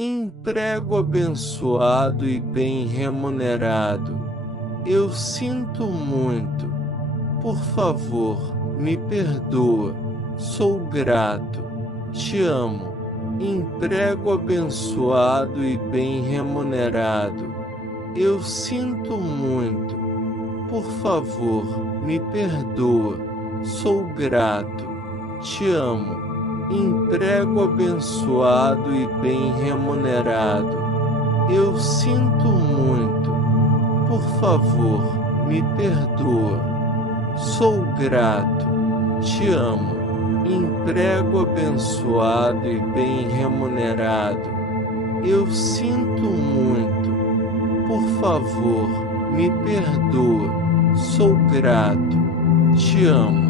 Emprego abençoado e bem remunerado. Eu sinto muito. Por favor, me perdoa. Sou grato. Te amo. Emprego abençoado e bem remunerado. Eu sinto muito. Por favor, me perdoa. Sou grato. Te amo. Emprego abençoado e bem remunerado. Eu sinto muito. Por favor, me perdoa. Sou grato. Te amo. Emprego abençoado e bem remunerado. Eu sinto muito. Por favor, me perdoa. Sou grato. Te amo.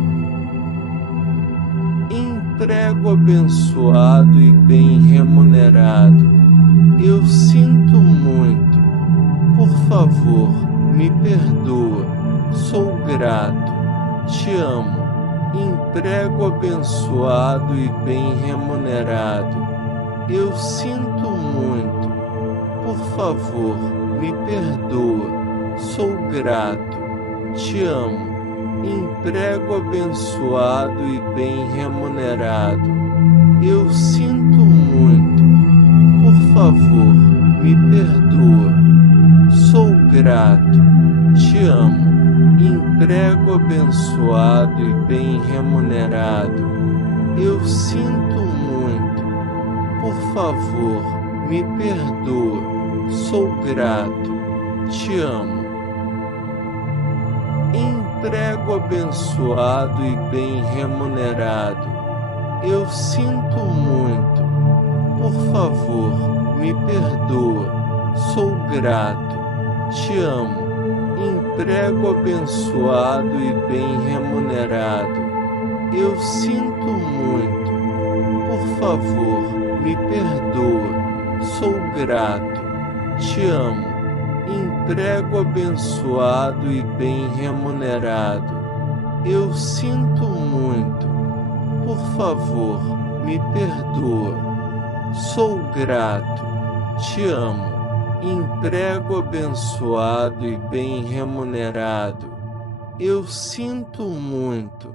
Emprego abençoado e bem remunerado. Eu sinto muito. Por favor, me perdoa. Sou grato. Te amo. Emprego abençoado e bem remunerado. Eu sinto muito. Por favor, me perdoa. Sou grato. Te amo. Emprego abençoado e bem remunerado. Eu sinto muito. Por favor, me perdoa. Sou grato. Te amo. Emprego abençoado e bem remunerado. Eu sinto muito. Por favor, me perdoa. Sou grato. Te amo. Emprego abençoado e bem remunerado. Eu sinto muito. Por favor, me perdoa. Sou grato. Te amo. Emprego abençoado e bem remunerado. Eu sinto muito. Por favor, me perdoa. Sou grato. Te amo. Emprego abençoado e bem remunerado. Eu sinto muito. Por favor, me perdoa. Sou grato. Te amo. Emprego abençoado e bem remunerado. Eu sinto muito.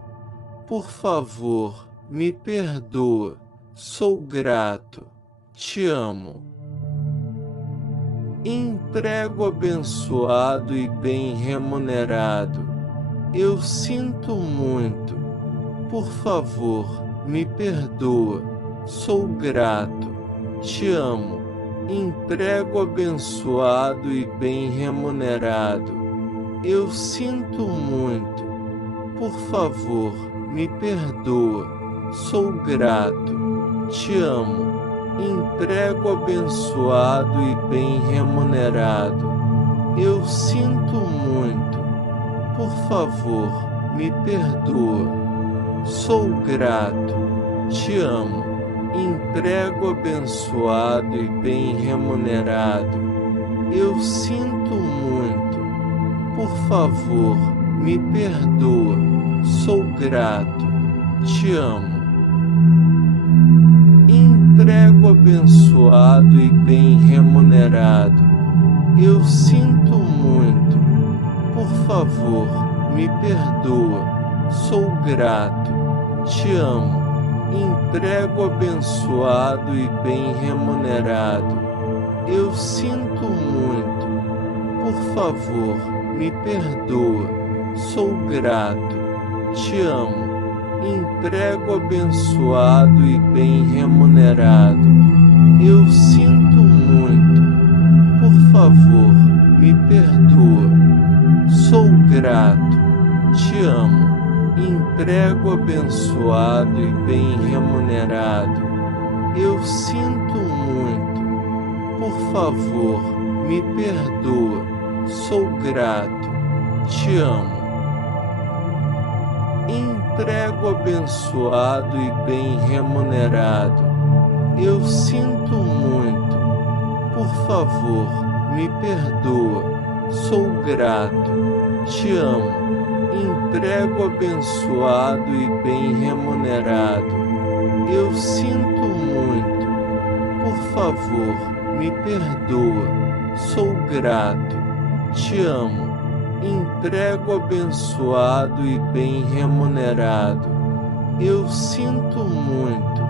Por favor, me perdoa. Sou grato. Te amo. Emprego abençoado e bem remunerado. Eu sinto muito. Por favor, me perdoa. Sou grato. Te amo. Emprego abençoado e bem remunerado. Eu sinto muito. Por favor, me perdoa. Sou grato. Te amo. Emprego abençoado e bem remunerado. Eu sinto muito. Por favor, me perdoa. Sou grato. Te amo. Emprego abençoado e bem remunerado. Eu sinto muito. Por favor, me perdoa. Sou grato. Te amo. Emprego abençoado e bem remunerado. Eu sinto muito. Por favor, me perdoa. Sou grato. Te amo. Emprego abençoado e bem remunerado. Eu sinto muito. Por favor, me perdoa. Sou grato. Te amo. Emprego abençoado e bem remunerado. Eu sinto muito. Por favor, me perdoa. Sou grato. Te amo. Emprego abençoado e bem remunerado. Eu sinto muito. Por favor, me perdoa. Sou grato. Te amo. Emprego abençoado e bem remunerado. Eu sinto muito. Por favor, me perdoa. Sou grato. Te amo. Emprego abençoado e bem remunerado. Eu sinto muito. Por Por favor, me perdoa. Sou grato. Te amo. Emprego abençoado e bem remunerado. Eu sinto muito.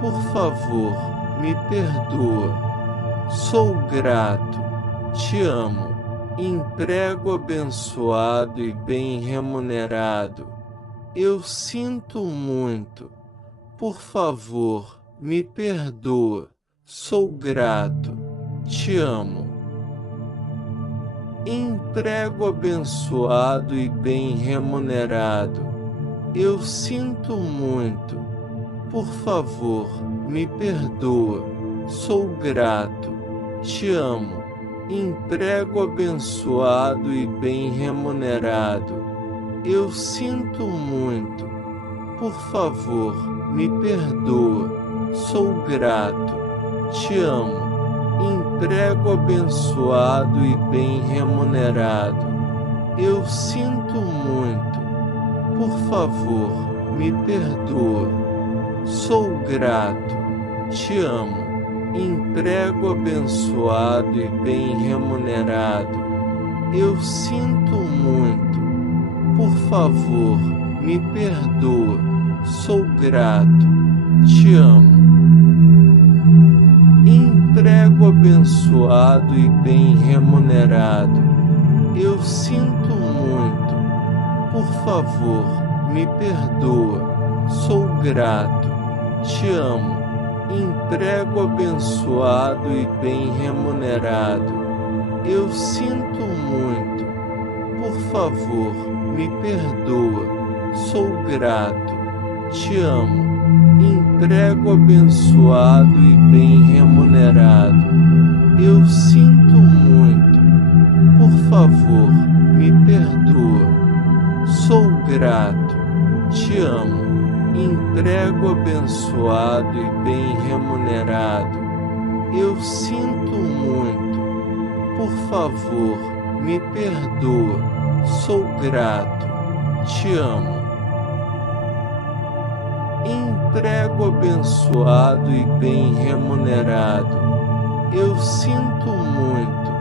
Por favor, me perdoa. Sou grato. Te amo. Emprego abençoado e bem remunerado. Eu sinto muito. Por favor, me perdoa. Sou grato. Te amo. Emprego abençoado e bem remunerado. Eu sinto muito. Por favor, me perdoa. Sou grato. Te amo. Emprego abençoado e bem remunerado. Eu sinto muito. Por favor, me perdoa. Sou grato. Te amo. Emprego abençoado e bem remunerado. Eu sinto muito. Por favor, me perdoa. Sou grato. Te amo. Emprego abençoado e bem remunerado. Eu sinto muito. Por favor, me perdoa. Sou grato. Te amo. Emprego abençoado e bem remunerado. Eu sinto muito. Por favor, me perdoa. Sou grato. Te amo. Emprego abençoado e bem remunerado. Eu sinto muito. Por favor, me perdoa. Sou grato. Te amo. Emprego abençoado e bem remunerado. Eu sinto muito. Por favor, me perdoa. Sou grato. Te amo. Emprego abençoado e bem remunerado. Eu sinto muito. Por favor, me perdoa. Sou grato. Te amo. Emprego abençoado e bem remunerado. Eu sinto muito.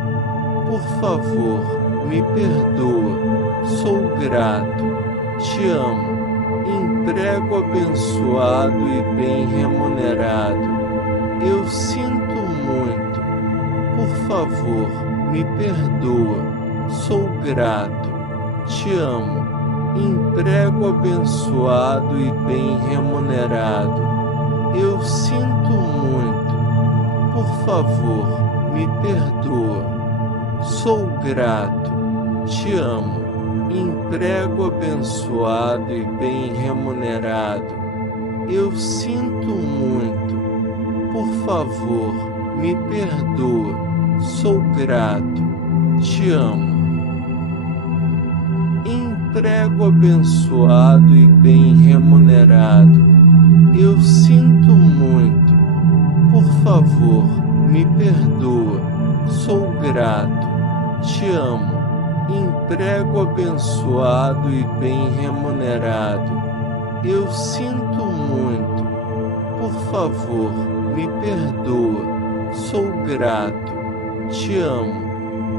Por favor, me perdoa. Sou grato. Te amo. Emprego abençoado e bem remunerado. Eu sinto muito. Por favor, me perdoa. Sou grato. Te amo. Emprego abençoado e bem remunerado. Eu sinto muito. Por favor, me perdoa. Sou grato. Te amo. Emprego abençoado e bem remunerado. Eu sinto muito. Por favor, me perdoa. Sou grato. Te amo. Emprego abençoado e bem remunerado. Eu sinto muito. Por favor, me perdoa. Sou grato. Te amo. Emprego abençoado e bem remunerado. Eu sinto muito. Por favor, me perdoa. Sou grato. Te amo.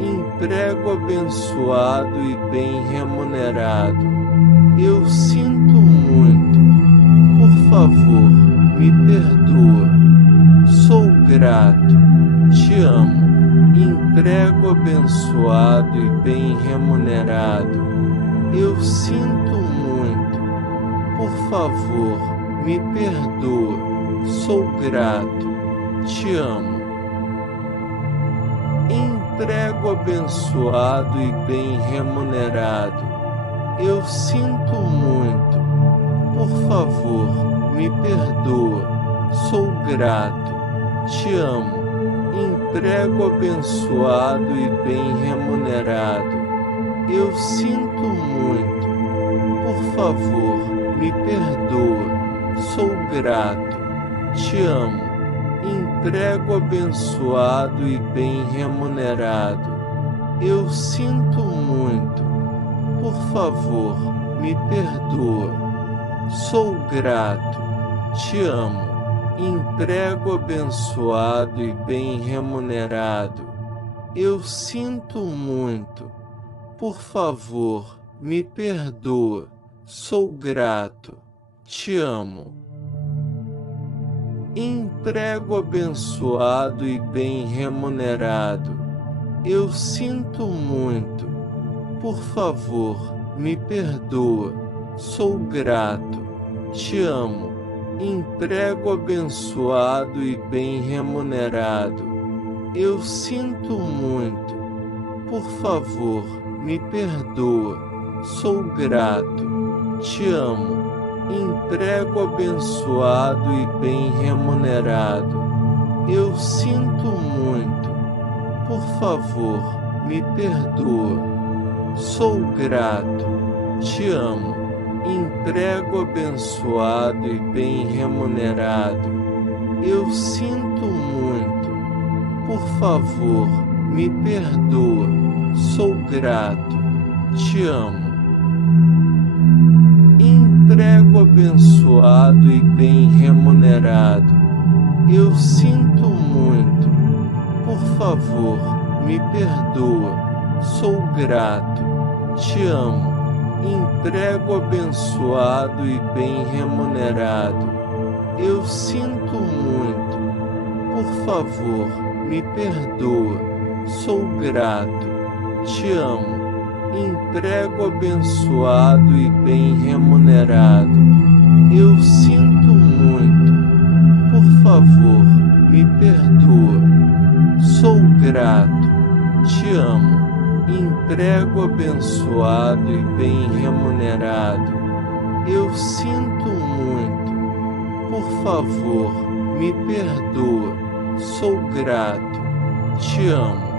Emprego abençoado e bem remunerado. Eu sinto muito. Por favor, me perdoa. Sou grato. Te amo. Emprego abençoado e bem remunerado. Eu sinto muito. Por favor, me perdoa. Sou grato. Te amo. Emprego abençoado e bem remunerado. Eu sinto muito. Por favor, me perdoa. Sou grato. Te amo. Emprego abençoado e bem remunerado. Eu sinto muito. Por favor, me perdoa. Sou grato. Te amo. Emprego abençoado e bem remunerado. Eu sinto muito. Por favor, me perdoa. Sou grato. Te amo. Emprego abençoado e bem remunerado. Eu sinto muito. Por favor, me perdoa. Sou grato. Te amo. Emprego abençoado e bem remunerado. Eu sinto muito. Por favor, me perdoa. Sou grato. Te amo. Emprego abençoado e bem remunerado. Eu sinto muito. Por favor, me perdoa. Sou grato. Te amo. Emprego abençoado e bem remunerado. Eu sinto muito. Por favor, me perdoa. Sou grato. Te amo. Emprego abençoado e bem remunerado. Eu sinto muito. Por favor, me perdoa. Sou grato. Te amo. Emprego abençoado e bem remunerado. Eu sinto muito. Por favor, me perdoa. Sou grato. Te amo. Emprego abençoado e bem remunerado. Eu sinto muito. Por favor, me perdoa. Sou grato. Te amo. Emprego abençoado e bem remunerado. Eu sinto muito. Por favor, me perdoa. Sou grato. Te amo. Emprego abençoado e bem remunerado. Eu sinto muito. Por favor, me perdoa. Sou grato. Te amo.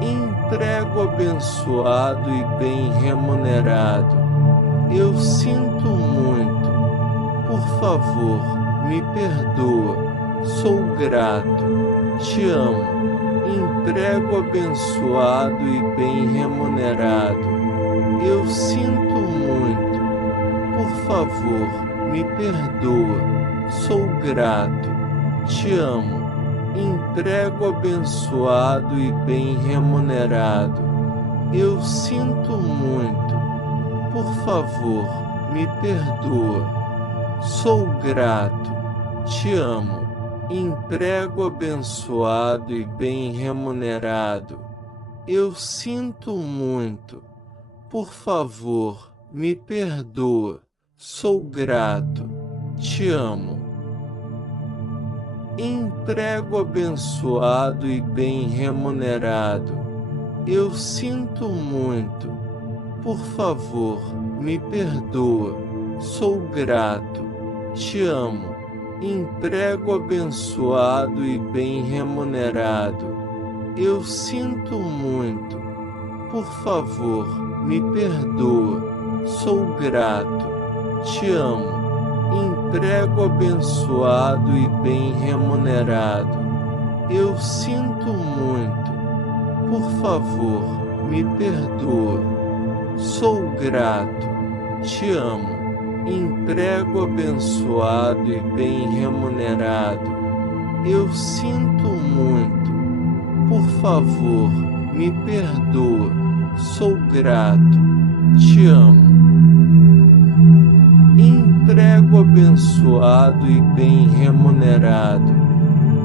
Emprego abençoado e bem remunerado. Eu sinto muito. Por favor, me perdoa. Sou grato. Te amo. Emprego abençoado e bem remunerado. Eu sinto muito. Por favor, me perdoa. Sou grato. Te amo. Emprego abençoado e bem remunerado. Eu sinto muito. Por favor, me perdoa. Sou grato. Te amo. Emprego abençoado e bem remunerado. Eu sinto muito. Por favor, me perdoa. Sou grato. Te amo. Emprego abençoado e bem remunerado. Eu sinto muito. Por favor, me perdoa. Sou grato. Te amo. Emprego abençoado e bem remunerado. Eu sinto muito. Por favor, me perdoa. Sou grato. Te amo. Emprego abençoado e bem remunerado. Eu sinto muito. Por favor, me perdoa. Sou grato. Te amo. Emprego abençoado e bem remunerado. Eu sinto muito. Por favor, me perdoa. Sou grato. Te amo. Emprego abençoado e bem remunerado.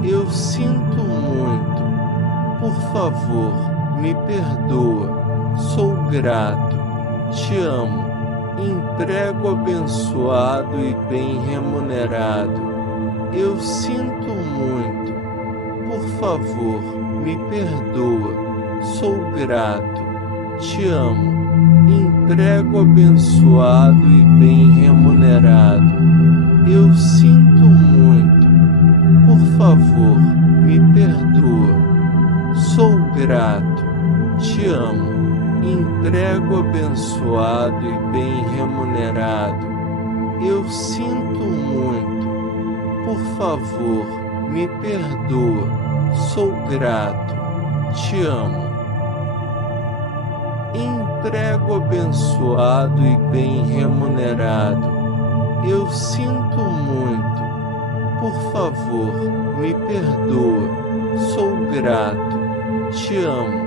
Eu sinto muito. Por favor, me perdoa. Sou grato. Te amo. Emprego abençoado e bem remunerado. Eu sinto muito. Por favor, me perdoa. Sou grato. Te amo. Emprego abençoado e bem remunerado. Eu sinto muito. Por favor, me perdoa. Sou grato. Te amo. Emprego abençoado e bem remunerado. Eu sinto muito. Por favor, me perdoa. Sou grato. Te amo. Emprego abençoado e bem remunerado. Eu sinto muito. Por favor, me perdoa. Sou grato. Te amo.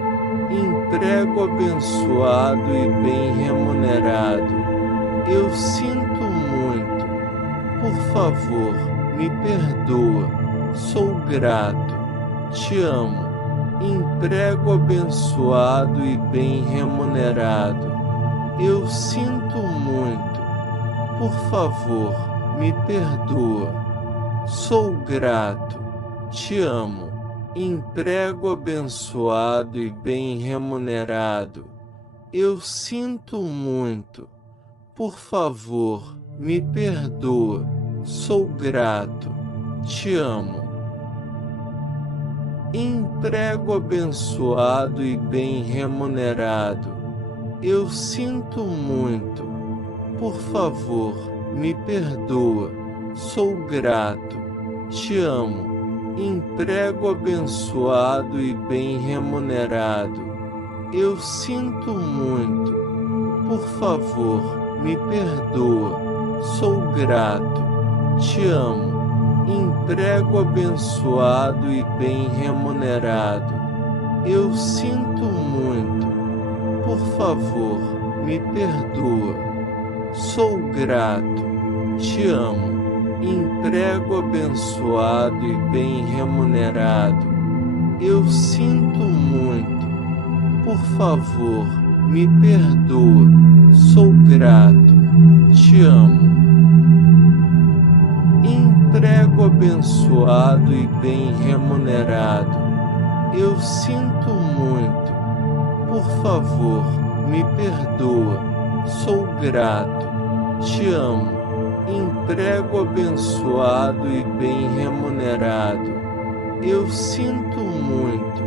Emprego abençoado e bem remunerado. Eu sinto muito. Por favor, me perdoa. Sou grato. Te amo. Emprego abençoado e bem remunerado. Eu sinto muito. Por favor, me perdoa. Sou grato. Te amo. Emprego abençoado e bem remunerado. Eu sinto muito. Por favor, me perdoa. Sou grato. Te amo. Emprego abençoado e bem remunerado. Eu sinto muito. Por favor, me perdoa. Sou grato. Te amo. Emprego abençoado e bem remunerado. Eu sinto muito. Por favor, me perdoa. Sou grato. Te amo. Emprego abençoado e bem remunerado. Eu sinto muito. Por favor, me perdoa. Sou grato. Te amo. Emprego abençoado e bem remunerado. Eu sinto muito. Por favor, me perdoa. Sou grato. Te amo. Emprego abençoado e bem remunerado. Eu sinto muito. Por favor, me perdoa. Sou grato. Te amo. Emprego abençoado e bem remunerado. Eu sinto muito.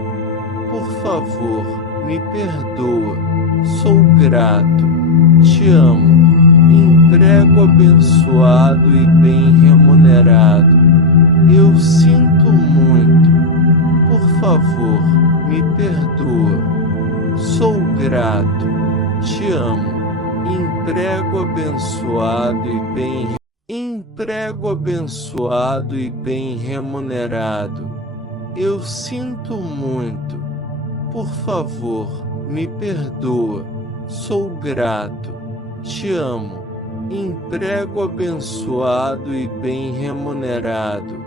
Por favor, me perdoa. Sou grato. Te amo. Emprego abençoado e bem remunerado. Eu sinto muito. Por favor, me perdoa. Sou grato. Te amo. Emprego abençoado e bem Emprego abençoado e bem remunerado. Eu sinto muito. Por favor, me perdoa. Sou grato. Te amo. Emprego abençoado e bem remunerado.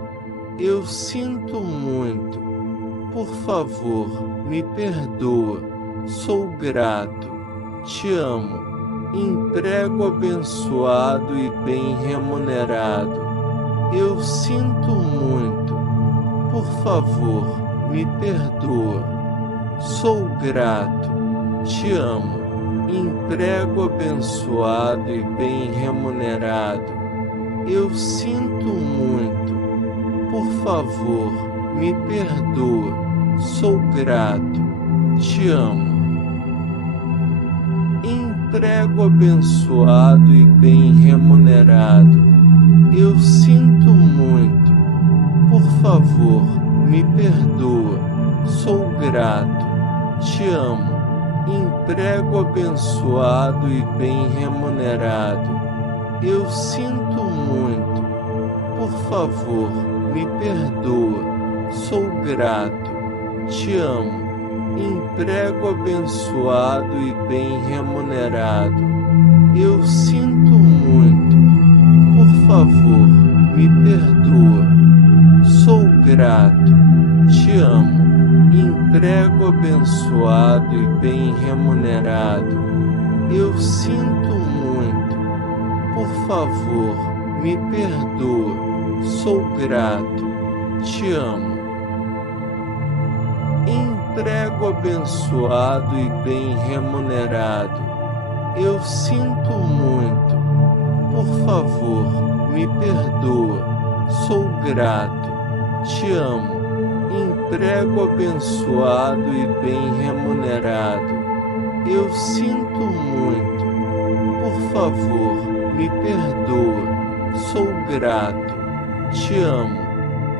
Eu sinto muito. Por favor, me perdoa. Sou grato. Te amo. Emprego abençoado e bem remunerado. Eu sinto muito. Por favor, me perdoa. Sou grato. Te amo. Emprego abençoado e bem remunerado. Eu sinto muito. Por favor, me perdoa. Sou grato. Te amo. Emprego abençoado e bem remunerado. Eu sinto muito. Por favor, me perdoa. Sou grato. Te amo. Emprego abençoado e bem remunerado. Eu sinto muito. Por favor, me perdoa. Sou grato. Te amo. Emprego abençoado e bem remunerado. Eu sinto muito. Por favor, me perdoa. Sou grato. Te amo. Emprego abençoado e bem remunerado. Eu sinto muito. Por favor, me perdoa. Sou grato. Te amo. Emprego abençoado e bem remunerado. Eu sinto muito. Por favor, me perdoa. Sou grato. Te amo. Emprego abençoado e bem remunerado. Eu sinto muito. Por favor, me perdoa. Sou grato. Te amo.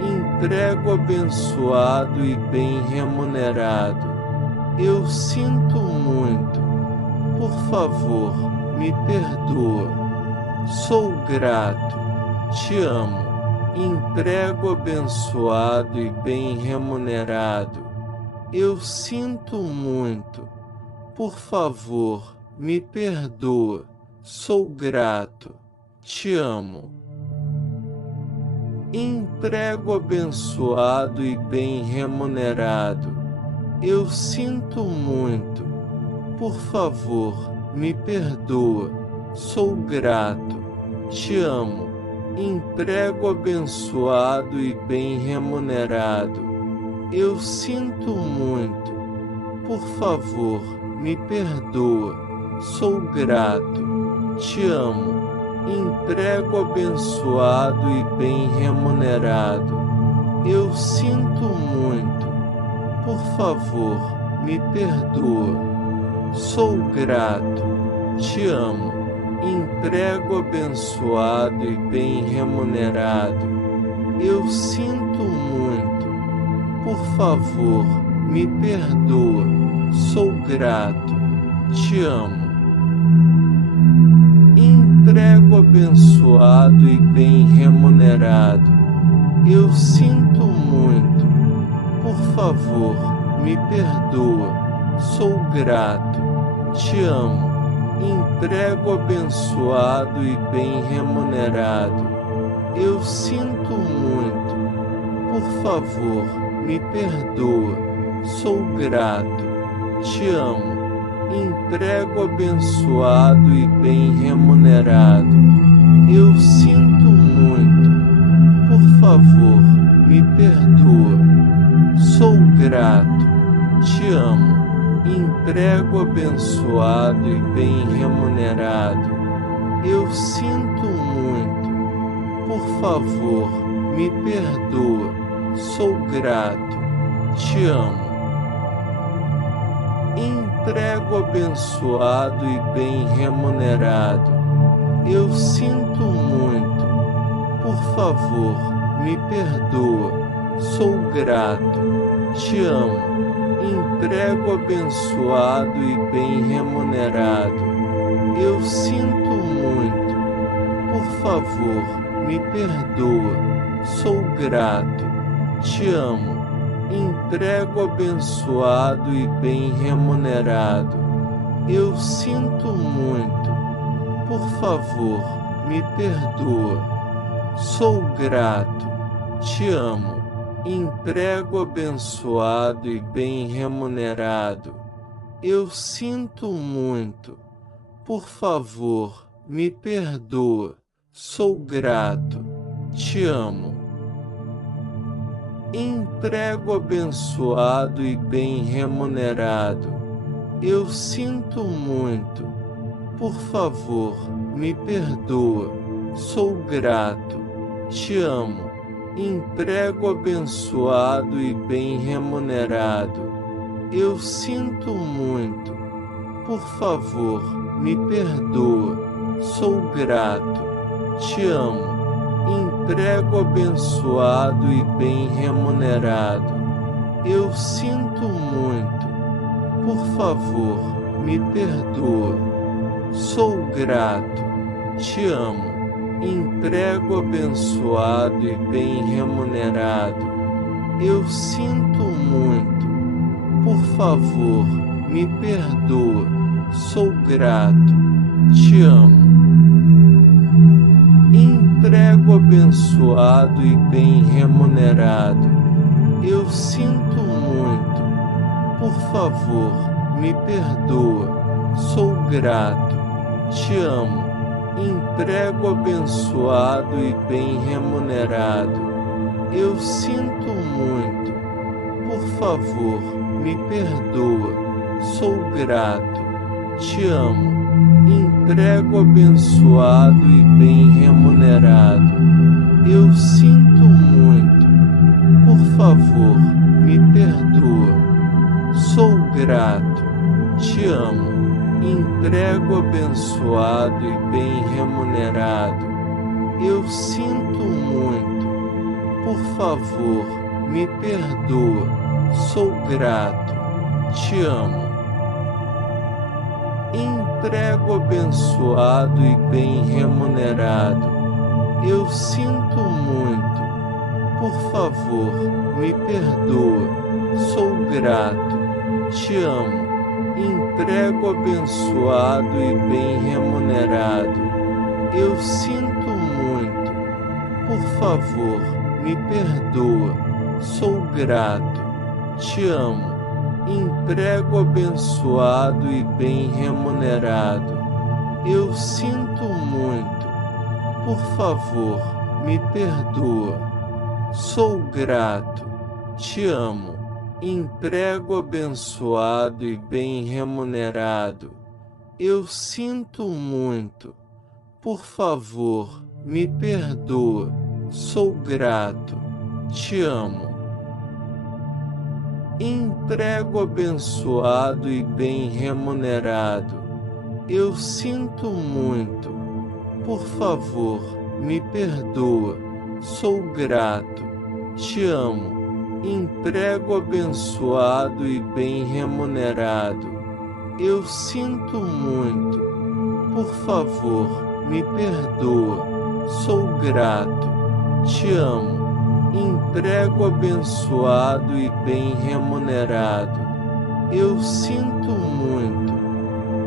Emprego abençoado e bem remunerado. Eu sinto muito. Por favor, me perdoa. Sou grato. Te amo. Emprego abençoado e bem remunerado. Eu sinto muito. Por favor, me perdoa. Sou grato. Te amo. Emprego abençoado e bem remunerado. Eu sinto muito. Por favor, me perdoa. Sou grato. Te amo. Emprego abençoado e bem remunerado. Eu sinto muito. Por favor, me perdoa. Sou grato. Te amo. Emprego abençoado e bem remunerado. Eu sinto muito. Por favor, me perdoa. Sou grato. Te amo. Emprego abençoado e bem remunerado. Eu sinto muito. Por favor, me perdoa. Sou grato. Te amo. Emprego abençoado e bem remunerado. Eu sinto muito. Por favor, me perdoa. Sou grato. Te amo. Emprego abençoado e bem remunerado. Eu sinto muito. Por favor, me perdoa. Sou grato. Te amo. Emprego abençoado e bem remunerado. Eu sinto muito. Por favor, me perdoa. Sou grato. Te amo. Emprego abençoado e bem remunerado. Eu sinto muito. Por favor, me perdoa. Sou grato. Te amo. Emprego abençoado e bem remunerado. Eu sinto muito. Por favor, me perdoa. Sou grato. Te amo. Emprego abençoado e bem remunerado. Eu sinto muito. Por favor, me perdoa. Sou grato. Te amo. Emprego abençoado e bem remunerado. Eu sinto muito. Por favor, me perdoa. Sou grato. Te amo. Emprego abençoado e bem remunerado. Eu sinto muito. Por favor, me perdoa. Sou grato. Te amo. Emprego abençoado e bem remunerado. Eu sinto muito. Por favor, me perdoa. Sou grato. Te amo. Emprego abençoado e bem remunerado. Eu sinto muito. Por favor, me perdoa. Sou grato. Te amo. Emprego abençoado e bem remunerado. Eu sinto muito. Por favor, me perdoa. Sou grato. Te amo. Emprego abençoado e bem remunerado. Eu sinto muito. Por favor, me perdoa. Sou grato. Te amo. Emprego abençoado e bem remunerado. Eu sinto muito. Por favor, me perdoa. Sou grato. Te amo. Emprego abençoado e bem remunerado. Eu sinto muito. Por favor, me perdoa. Sou grato. Te amo. Emprego abençoado e bem remunerado. Eu sinto muito. Por favor, me perdoa. Sou grato. Te amo. Emprego abençoado e bem remunerado. Eu sinto muito. Por favor, me perdoa. Sou grato. Te amo. Emprego abençoado e bem remunerado. Eu sinto muito. Por favor, me perdoa. Sou grato. Te amo. Emprego abençoado e bem remunerado. Eu sinto muito. Por favor, me perdoa. Sou grato. Te amo. Emprego abençoado e bem remunerado. Eu sinto muito. Por favor, me perdoa. Sou grato. Te amo. Emprego abençoado e bem remunerado. Eu sinto muito. Por favor, me perdoa. Sou grato. Te amo. Emprego abençoado e bem remunerado. Eu sinto muito. Por favor, me perdoa. Sou grato. Te amo. Emprego abençoado e bem remunerado. Eu sinto muito. Por favor, me perdoa. Sou grato. Te amo. Emprego abençoado e bem remunerado. Eu sinto muito.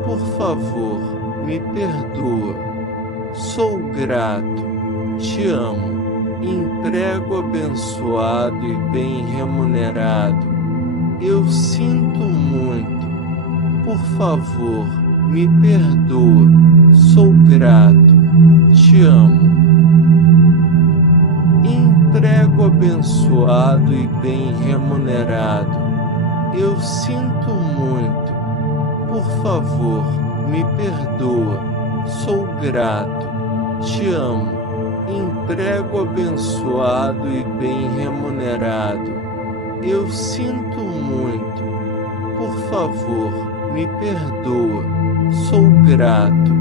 Por favor, me perdoa. Sou grato. Te amo. Emprego abençoado e bem remunerado. Eu sinto muito. Por favor, me perdoa. Sou grato. Te amo. Emprego abençoado e bem remunerado. Eu sinto muito. Por favor, me perdoa. Sou grato. Te amo. Emprego abençoado e bem remunerado. Eu sinto muito. Por favor, me perdoa. Sou grato.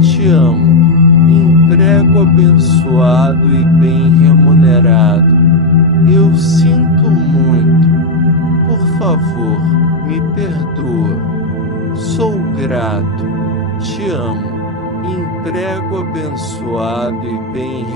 Te amo. Emprego abençoado e bem remunerado. Eu sinto muito. Por favor, me perdoa. Sou grato. Te amo. Emprego abençoado e bem